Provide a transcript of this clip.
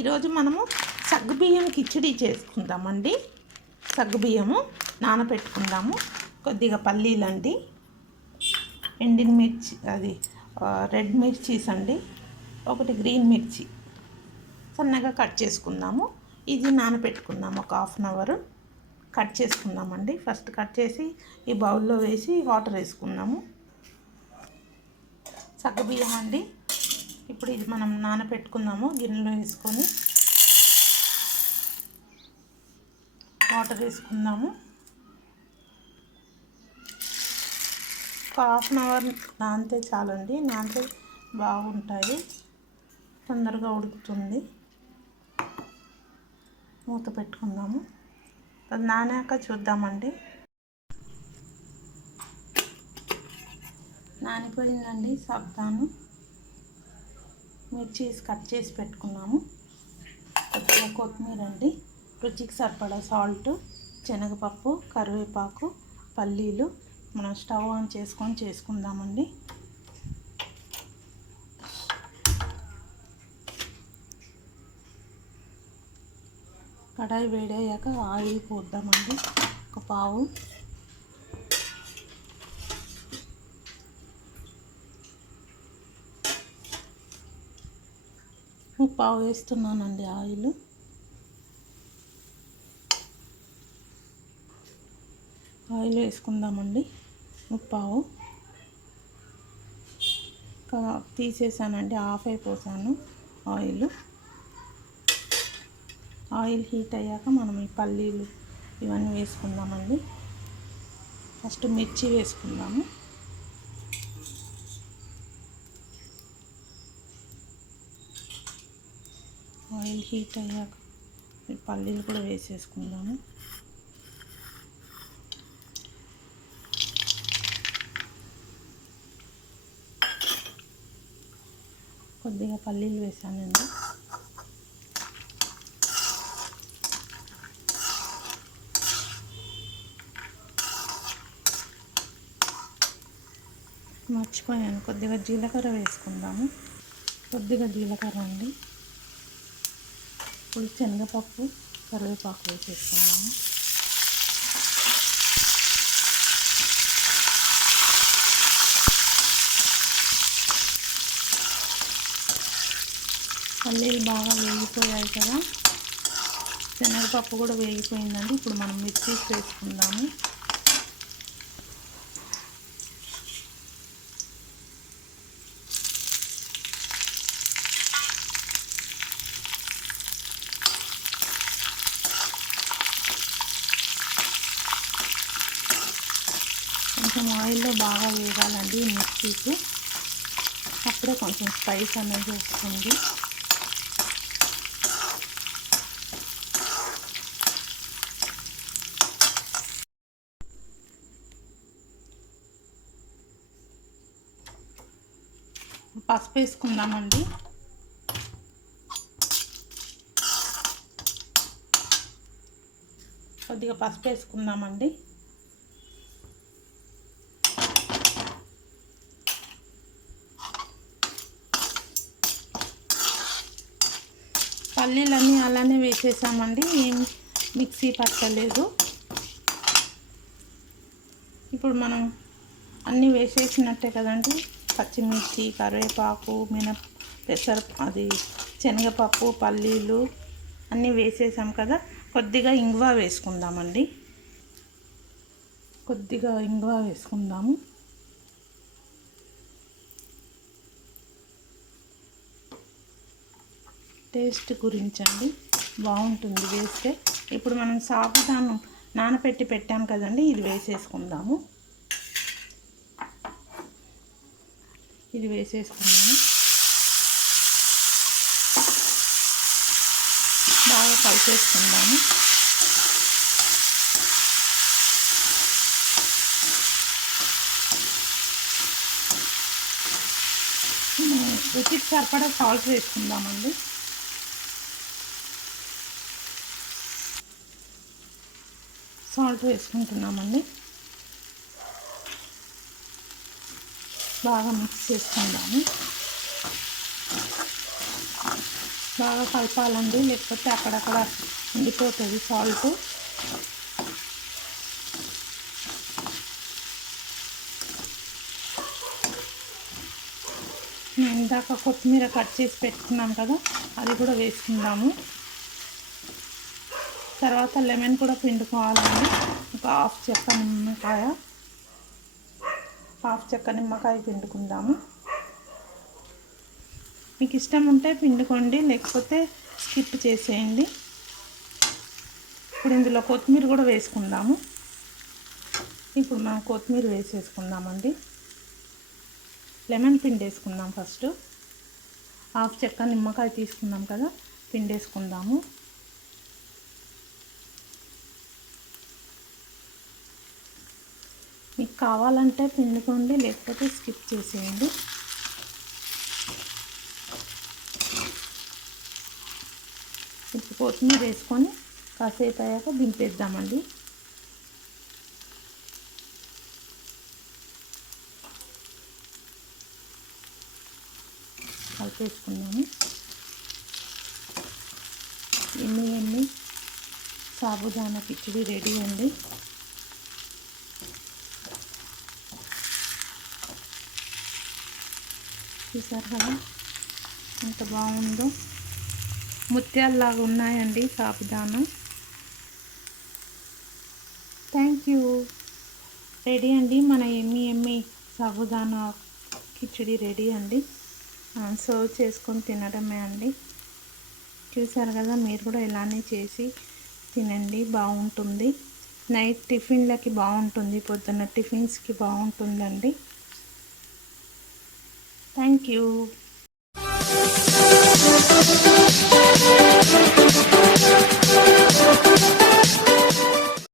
ఈరోజు మనము సగ్గుబియ్యం కిచిడి చేసుకుందామండి. సగ్గుబియ్యము నానబెట్టుకుందాము. కొద్దిగా పల్లీలండి, ఎండిన మిర్చి, అది రెడ్ మిర్చీస్ అండి, ఒకటి గ్రీన్ మిర్చి సన్నగా కట్ చేసుకుందాము. ఇది నానబెట్టుకుందాము. ఒక హాఫ్ అన్ అవర్ కట్ చేసుకుందామండి. ఫస్ట్ కట్ చేసి ఈ బౌల్లో వేసి వాటర్ వేసుకుందాము. సగ్గుబియ్యం అండి. ఇప్పుడు ఇది మనం నానబెట్టుకుందాము. గిన్నెలో వేసుకొని వాటర్ వేసుకుందాము. ఒక హాఫ్ అన్ అవర్ నానితే చాలండి. నానితే బాగుంటాయి, తొందరగా ఉడుకుతుంది. మూత పెట్టుకుందాము. అది నానాక చూద్దామండి. నానిపోయిందండి. సాబ్దాను మిర్చీస్ కట్ చేసి పెట్టుకున్నాము. కొద్దిగా కొత్తిమీర అండి, రుచికి సరిపడా సాల్ట్, శనగపప్పు, కరివేపాకు, పల్లీలు. మనం స్టవ్ ఆన్ చేసుకొని చేసుకుందామండి. కడాయి వేడయ్యాక ఆయిల్ పోద్దామండి. ఒక పావు. పావు వేస్తున్నానండి ఆయిల్. ఆయిల్ వేసుకుందామండి. ముప్పావు తీసేసానండి, హాఫ్ అయిపోసాను ఆయిల్. ఆయిల్ హీట్ అయ్యాక మనం ఈ పల్లీలు ఇవన్నీ వేసుకుందామండి. ఫస్ట్ మిర్చి వేసుకుందాము. ఆయిల్ హీట్ అయ్యాక ఈ పల్లీలు కూడా వేసేసుకుందాము. కొద్దిగా పల్లీలు వేసానండి. మర్చిపోయాను, కొద్దిగా జీలకర్ర వేసుకుందాము. కొద్దిగా జీలకర్ర అండి. ఇప్పుడు శనగపప్పు, కరివేపాకు వేసేసుకుందాము. పల్లీలు బాగా వేగిపోయాయి కదా, శనగపప్పు కూడా వేగిపోయిందండి. ఇప్పుడు మనం మిర్చీస్ వేసుకుందాము. కొంచెం ఆయిల్లో బాగా వేగాలండి మిర్చీస్, అప్పుడే కొంచెం స్పైస్ అనేది వస్తుంది. పసుపు వేసుకుందామండి. కొద్దిగా పసుపు వేసుకుందామండి. పల్లీలన్నీ అలానే వేసేసామండి, ఏం మిక్సీ పట్టలేదు. ఇప్పుడు మనం అన్నీ వేసేసినట్టే కదండి. పచ్చిమిర్చి, కరివేపాకు, అది శనగపప్పు, పల్లీలు అన్నీ వేసేసాం కదా. కొద్దిగా ఇంగువ వేసుకుందామండి. కొద్దిగా ఇంగువ వేసుకుందాము. టేస్ట్ గురించండి, బాగుంటుంది వేస్తే. ఇప్పుడు మనం సాబుదాను నానబెట్టి పెట్టాం కదండి, ఇది వేసేసుకుందాము. ఇది వేసేసుకుందాము. బాగా కలిపేసుకుందాము. రుచికి సరిపడా సాల్ట్ వేసుకుందామండి. సాల్ట్ వేసుకుంటున్నామండి. బాగా మిక్స్ చేసుకుందాము. బాగా కలపాలండి, లేకపోతే అక్కడక్కడ ఉండిపోతుంది సాల్ట్. నేను ఇందాక కొత్తిమీర కట్ చేసి పెట్టుకున్నాను కదా, అది కూడా వేసుకుందాము. తర్వాత లెమన్ కూడా పిండుకోవాలండి. ఒక హాఫ్ చెక్క నిమ్మకాయ పిండుకుందాము. మీకు ఇష్టం ఉంటే పిండుకోండి, లేకపోతే స్కిప్ చేసేయండి. ఇప్పుడు ఇందులో కొత్తిమీర కూడా వేసుకుందాము. ఇప్పుడు మనం కొత్తిమీర వేసేసుకుందామండి. లెమన్ పిండేసుకుందాం. ఫస్ట్ హాఫ్ చెక్క నిమ్మకాయ తీసుకుందాం కదా, పిండేసుకుందాము. మీకు కావాలంటే పిండుకోండి, లేకపోతే స్కిప్ చేసేయండి. ఇప్పుడు కొత్తిమీర వేసుకొని కాసేపు అయ్యాక దింపేద్దామండి. కలిపేసుకున్నాము. ఎన్ని సాబుదానా కిచిడి రెడీ అండి. చూసారు కదా ఎంత బాగుందో, ముత్యాలలాగా ఉన్నాయండి సాబుదానా. Thank you. రెడీ అండి, మన ఎమ్మి సాబుదానా కిచిడి రెడీ అండి. సర్వ్ చేసుకొని తినడమే అండి. చూసారు కదా, మీరు కూడా ఇలానే చేసి తినండి, బాగుంటుంది. నైట్ టిఫిన్లకి బాగుంటుంది, పొద్దున్న టిఫిన్స్కి బాగుంటుందండి. Thank you.